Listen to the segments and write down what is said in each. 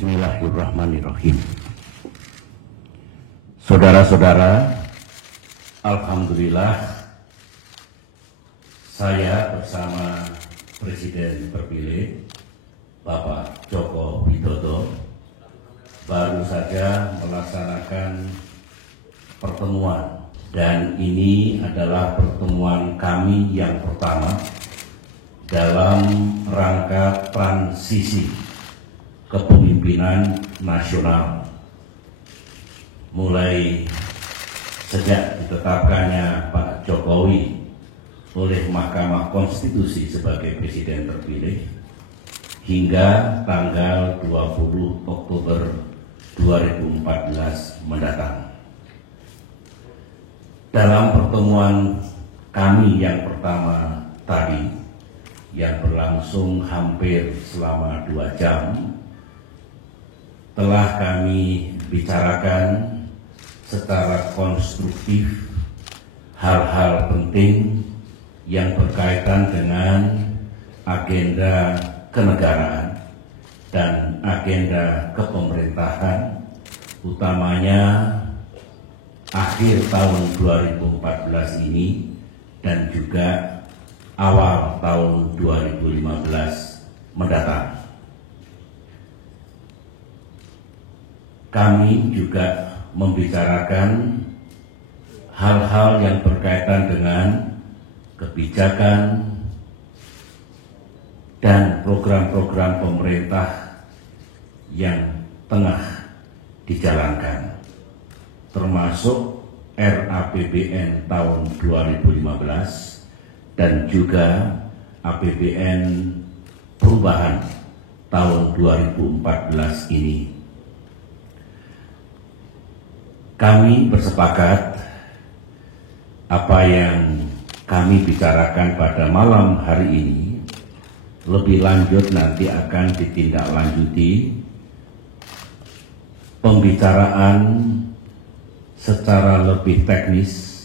Bismillahirrahmanirrahim. Saudara-saudara, alhamdulillah saya bersama Presiden terpilih Bapak Joko Widodo baru saja melaksanakan pertemuan, dan ini adalah pertemuan kami yang pertama dalam rangka transisi kepemimpinan nasional mulai sejak ditetapkannya Pak Jokowi oleh Mahkamah Konstitusi sebagai Presiden terpilih hingga tanggal 20 Oktober 2014 mendatang. Dalam pertemuan kami yang pertama tadi, yang berlangsung hampir selama 2 jam, telah kami bicarakan secara konstruktif hal-hal penting yang berkaitan dengan agenda kenegaraan dan agenda kepemerintahan, utamanya akhir tahun 2014 ini dan juga awal tahun 2015 mendatang. Kami juga membicarakan hal-hal yang berkaitan dengan kebijakan dan program-program pemerintah yang tengah dijalankan, termasuk RAPBN tahun 2015 dan juga APBN perubahan tahun 2014 ini. Kami bersepakat apa yang kami bicarakan pada malam hari ini lebih lanjut nanti akan ditindaklanjuti pembicaraan secara lebih teknis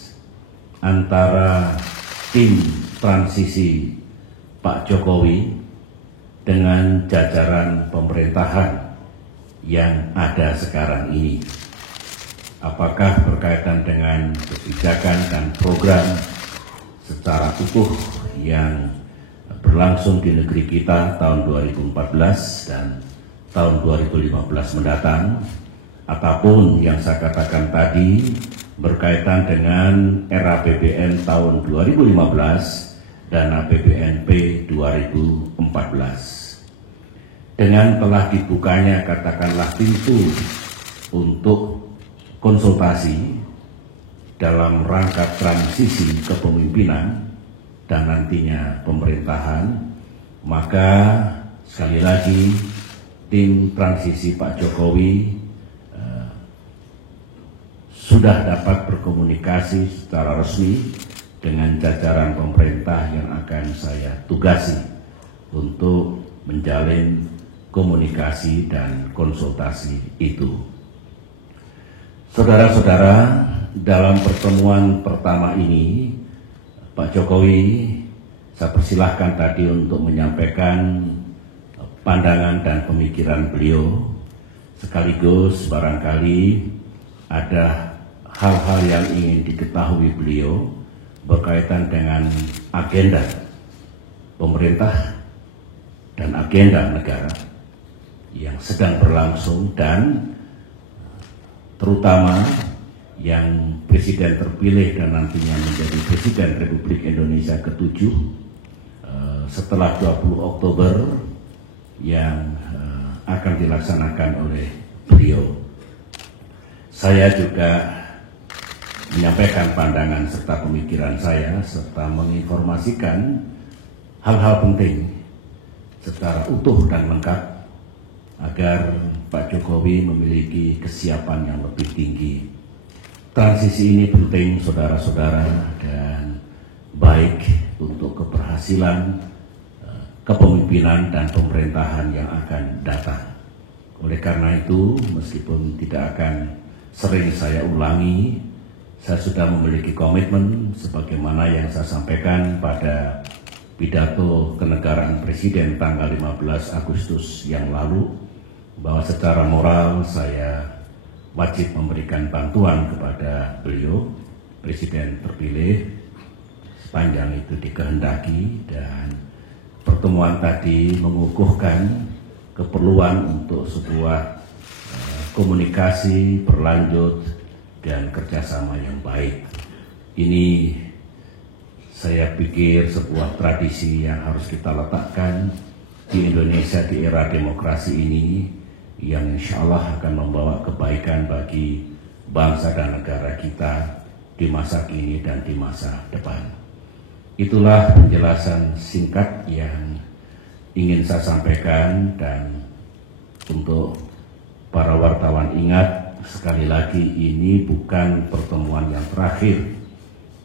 antara tim transisi Pak Jokowi dengan jajaran pemerintahan yang ada sekarang ini. Apakah berkaitan dengan kebijakan dan program secara utuh yang berlangsung di negeri kita tahun 2014 dan tahun 2015 mendatang, ataupun yang saya katakan tadi berkaitan dengan RAPBN tahun 2015 dan APBNP 2014. Dengan telah dibukanya katakanlah pintu untuk konsultasi dalam rangka transisi kepemimpinan dan nantinya pemerintahan, maka sekali lagi tim transisi Pak Jokowi sudah dapat berkomunikasi secara resmi dengan jajaran pemerintah yang akan saya tugasi untuk menjalin komunikasi dan konsultasi itu. Saudara-saudara, dalam pertemuan pertama ini Pak Jokowi, saya persilahkan tadi untuk menyampaikan pandangan dan pemikiran beliau, sekaligus barangkali ada hal-hal yang ingin diketahui beliau berkaitan dengan agenda pemerintah dan agenda negara yang sedang berlangsung, dan terutama yang Presiden terpilih dan nantinya menjadi Presiden Republik Indonesia ke-7 setelah 20 Oktober yang akan dilaksanakan oleh beliau. Saya juga menyampaikan pandangan serta pemikiran saya serta menginformasikan hal-hal penting secara utuh dan lengkap agar Pak Jokowi memiliki kesiapan yang lebih tinggi. Transisi ini penting, saudara-saudara, dan baik untuk keberhasilan kepemimpinan dan pemerintahan yang akan datang. Oleh karena itu, meskipun tidak akan sering saya ulangi, saya sudah memiliki komitmen sebagaimana yang saya sampaikan pada pidato kenegaraan Presiden tanggal 15 Agustus yang lalu, bahwa secara moral saya wajib memberikan bantuan kepada beliau, Presiden terpilih, sepanjang itu dikehendaki, dan pertemuan tadi mengukuhkan keperluan untuk sebuah komunikasi berlanjut dan kerjasama yang baik. Ini saya pikir sebuah tradisi yang harus kita letakkan di Indonesia di era demokrasi ini, yang insya Allah akan membawa kebaikan bagi bangsa dan negara kita di masa kini dan di masa depan. Itulah penjelasan singkat yang ingin saya sampaikan, dan untuk para wartawan ingat, sekali lagi ini bukan pertemuan yang terakhir.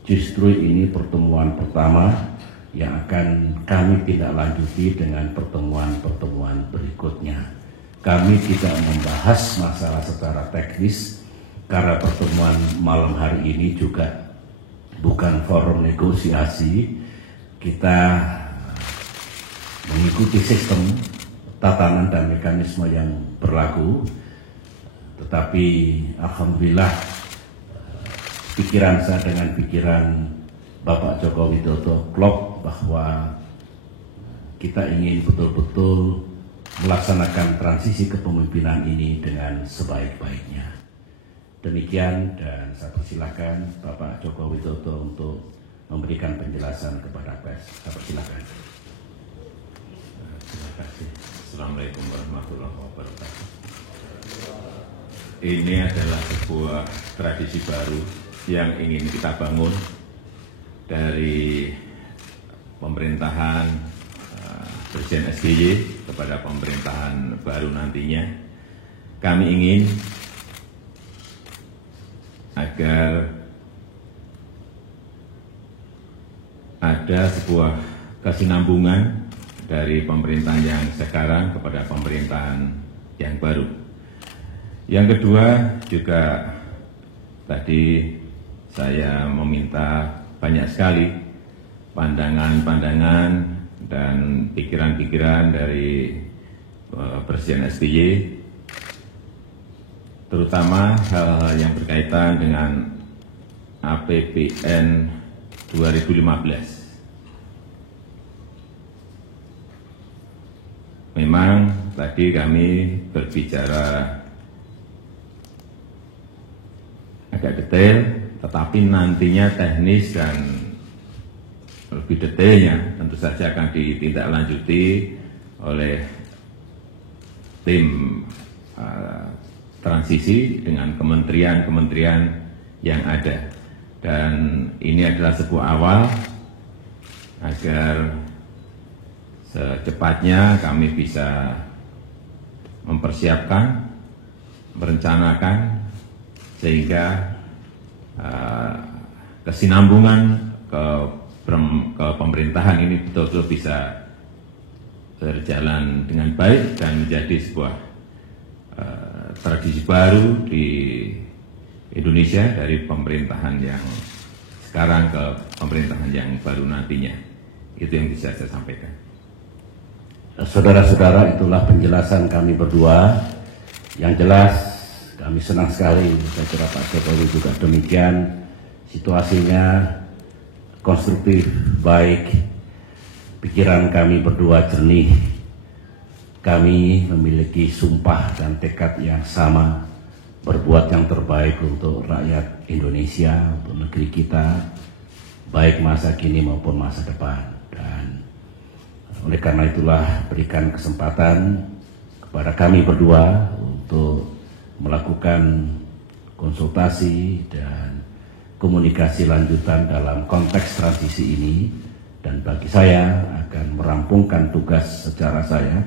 Justru ini pertemuan pertama yang akan kami tindak lanjuti dengan pertemuan-pertemuan berikutnya. Kami tidak membahas masalah secara teknis karena pertemuan malam hari ini juga bukan forum negosiasi. Kita mengikuti sistem, tatanan dan mekanisme yang berlaku. Tetapi alhamdulillah pikiran saya dengan pikiran Bapak Joko Widodo klop bahwa kita ingin betul-betul melaksanakan transisi kepemimpinan ini dengan sebaik-baiknya. Demikian, dan saya persilakan Bapak Joko Widodo untuk memberikan penjelasan kepada pers. Saya persilakan. Terima kasih. Assalamualaikum warahmatullahi wabarakatuh. Ini adalah sebuah tradisi baru yang ingin kita bangun dari pemerintahan Presiden SBY kepada pemerintahan baru nantinya. Kami ingin agar ada sebuah kesinambungan dari pemerintahan yang sekarang kepada pemerintahan yang baru. Yang kedua juga tadi saya meminta banyak sekali pandangan-pandangan dan pikiran-pikiran dari Presiden SBY, terutama hal-hal yang berkaitan dengan APBN 2015. Memang tadi kami berbicara agak detail, tetapi nantinya teknis dan lebih detailnya tentu saja akan ditindaklanjuti oleh tim transisi dengan kementerian-kementerian yang ada. Dan ini adalah sebuah awal agar secepatnya kami bisa mempersiapkan, merencanakan, sehingga kesinambungan ke pemerintahan ini betul-betul bisa berjalan dengan baik dan menjadi sebuah tradisi baru di Indonesia dari pemerintahan yang sekarang ke pemerintahan yang baru nantinya. Itu yang bisa saya sampaikan. Saudara-saudara, itulah penjelasan kami berdua. Yang jelas kami senang sekali, saya kira Pak Jokowi juga demikian. Situasinya konstruktif, baik, pikiran kami berdua jernih. Kami memiliki sumpah dan tekad yang sama, berbuat yang terbaik untuk rakyat Indonesia, untuk negeri kita, baik masa kini maupun masa depan. Dan oleh karena itulah berikan kesempatan kepada kami berdua untuk melakukan konsultasi dan komunikasi lanjutan dalam konteks transisi ini, dan bagi saya akan merampungkan tugas secara saya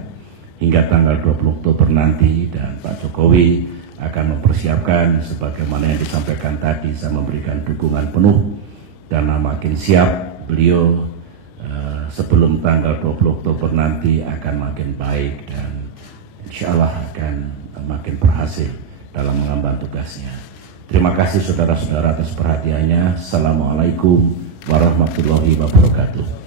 hingga tanggal 20 Oktober nanti, dan Pak Jokowi akan mempersiapkan sebagaimana yang disampaikan tadi. Saya memberikan dukungan penuh dan makin siap beliau sebelum tanggal 20 Oktober nanti akan makin baik dan insya Allah akan makin berhasil dalam mengemban tugasnya. Terima kasih saudara-saudara atas perhatiannya. Assalamualaikum warahmatullahi wabarakatuh.